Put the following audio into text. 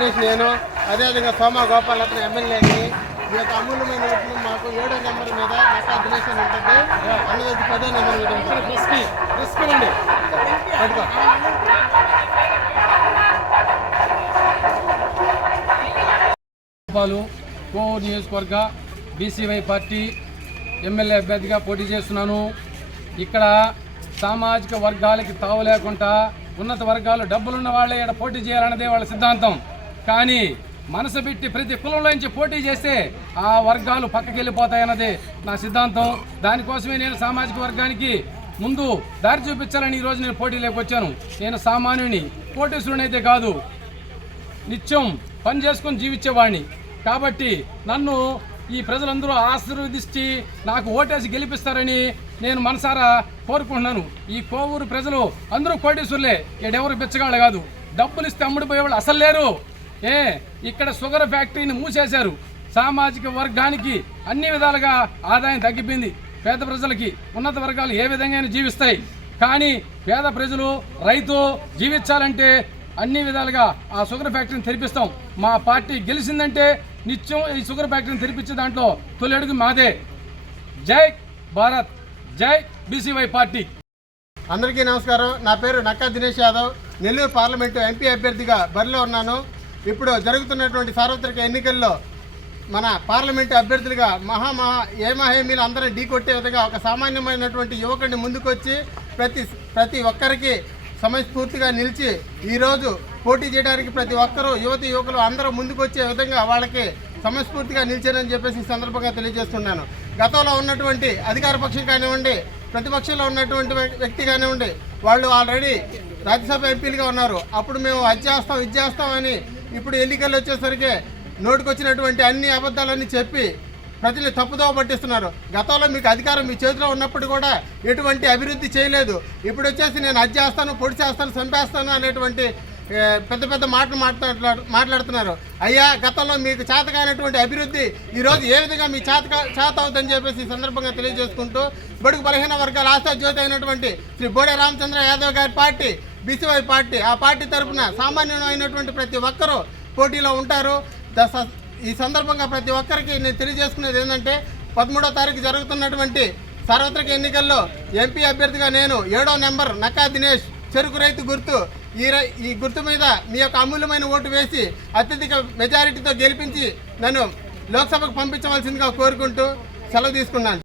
దినేష్ నేను, అదేవిధంగా సోమా గోపాల్ అతను ఎమ్మెల్యేని. ఈ యొక్క అమూల్యమైన ఓట్లు మాకు 7వ నెంబర్ మీద నక్కా దినేష్ అని ఉంటుంది, అన్నది 10వ నెంబర్ మీద ఉంటుంది. కోవూరు నియోజకవర్గ బీసీవై పార్టీ ఎమ్మెల్యే అభ్యర్థిగా పోటీ చేస్తున్నాను. ఇక్కడ సామాజిక వర్గాలకి తావు లేకుండా ఉన్నత వర్గాలు డబ్బులున్న వాళ్ళే ఇక్కడ పోటీ చేయాలన్నదే వాళ్ళ సిద్ధాంతం. కానీ మనసు పెట్టి ప్రతి కులంలోంచి పోటీ చేస్తే ఆ వర్గాలు పక్కకి వెళ్ళిపోతాయన్నదే నా సిద్ధాంతం. దానికోసమే నేను సామాజిక వర్గానికి ముందు దారి చూపించాలని ఈరోజు నేను పోటీలోకి వచ్చాను. నేను సామాన్యుని, కోటీశ్వరునైతే కాదు, నిత్యం పని చేసుకొని జీవించేవాడిని. కాబట్టి నన్ను ఈ ప్రజలందరూ ఆశీర్వదించి నాకు ఓటేసి గెలిపిస్తారని నేను మనసారా కోరుకుంటున్నాను. ఈ కోవూరు ప్రజలు అందరూ కోటీశ్వరులే, ఈడెవరు బిచ్చగాళ్ళు కాదు. డబ్బులు ఇస్తే అమ్ముడిపోయేవాళ్ళు అసలు లేరు. ఇక్కడ షుగర్ ఫ్యాక్టరీని మూసేశారు. సామాజిక వర్గానికి అన్ని విధాలుగా ఆదాయం తగ్గిపోయింది. పేద ప్రజలకి ఉన్నత వర్గాలు ఏ విధంగా జీవిస్తాయి, కానీ పేద ప్రజలు, రైతు జీవించాలంటే అన్ని విధాలుగా ఆ షుగర్ ఫ్యాక్టరీని తెరిపిస్తాం. మా పార్టీ గెలిచిందంటే నిత్యం ఈ షుగర్ ఫ్యాక్టరీని తెరిపించే దాంట్లో తొలి అడుగు మాదే. జై భారత్, జై బీసీవై పార్టీ. అందరికీ నమస్కారం. నా పేరు నక్కా దినేష్ యాదవ్. నెల్లూరు పార్లమెంటు ఎంపీ అభ్యర్థిగా బరిలో ఉన్నాను. ఇప్పుడు జరుగుతున్నటువంటి సార్వత్రిక ఎన్నికల్లో మన పార్లమెంటు అభ్యర్థులుగా ఏమహేమీలు అందరినీ ఢీకొట్టే విధంగా ఒక సామాన్యమైనటువంటి యువకుడిని ముందుకొచ్చి ప్రతి ఒక్కరికి సమయస్ఫూర్తిగా నిలిచి ఈరోజు పోటీ చేయడానికి ప్రతి ఒక్కరూ యువకులు అందరూ ముందుకు వచ్చే విధంగా వాళ్ళకి సమయస్ఫూర్తిగా నిలిచారని చెప్పేసి ఈ సందర్భంగా తెలియజేస్తున్నాను. గతంలో ఉన్నటువంటి అధికార పక్షం కానివ్వండి, ప్రతిపక్షంలో ఉన్నటువంటి వ్యక్తి కానివ్వండి, వాళ్ళు ఆల్రెడీ రాజ్యసభ ఎంపీలుగా ఉన్నారు. అప్పుడు మేము అది చేస్తాం అని ఇప్పుడు ఎన్నికలు వచ్చేసరికి నోటికొచ్చినటువంటి అన్ని అబద్ధాలన్నీ చెప్పి ప్రజలు తప్పుదోవ పట్టిస్తున్నారు. గతంలో మీకు అధికారం మీ చేతిలో ఉన్నప్పుడు కూడా ఎటువంటి అభివృద్ధి చేయలేదు. ఇప్పుడు వచ్చేసి నేను అది చేస్తాను, పొడి చేస్తాను, చంపేస్తాను అనేటువంటి పెద్ద మాటలు మాట్లాడుతున్నారు. అయ్యా, గతంలో మీకు చేతకానటువంటి అభివృద్ధి ఈరోజు ఏ విధంగా మీ చేత అవుతుందని చెప్పేసి ఈ సందర్భంగా తెలియజేసుకుంటూ, బడుగు బలహీన వర్గాల ఆశాజ్యోతి అయినటువంటి శ్రీ బోడే రామచంద్ర యాదవ్ గారి పార్టీ బీసీవై పార్టీ, ఆ పార్టీ తరఫున సామాన్యమైనటువంటి ప్రతి ఒక్కరూ పోటీలో ఉంటారు. ఈ సందర్భంగా ప్రతి ఒక్కరికి నేను తెలియజేసుకునేది ఏంటంటే, 13వ తారీఖు జరుగుతున్నటువంటి సార్వత్రిక ఎన్నికల్లో ఎంపీ అభ్యర్థిగా నేను 7వ నెంబర్ నక్కా దినేష్, చెరుకు రైతు గుర్తు, ఈ గుర్తు మీద మీ యొక్క అమూల్యమైన ఓటు వేసి అత్యధిక మెజారిటీతో గెలిపించి నన్ను లోక్సభకు పంపించవలసిందిగా కోరుకుంటూ సెలవు తీసుకున్నాను.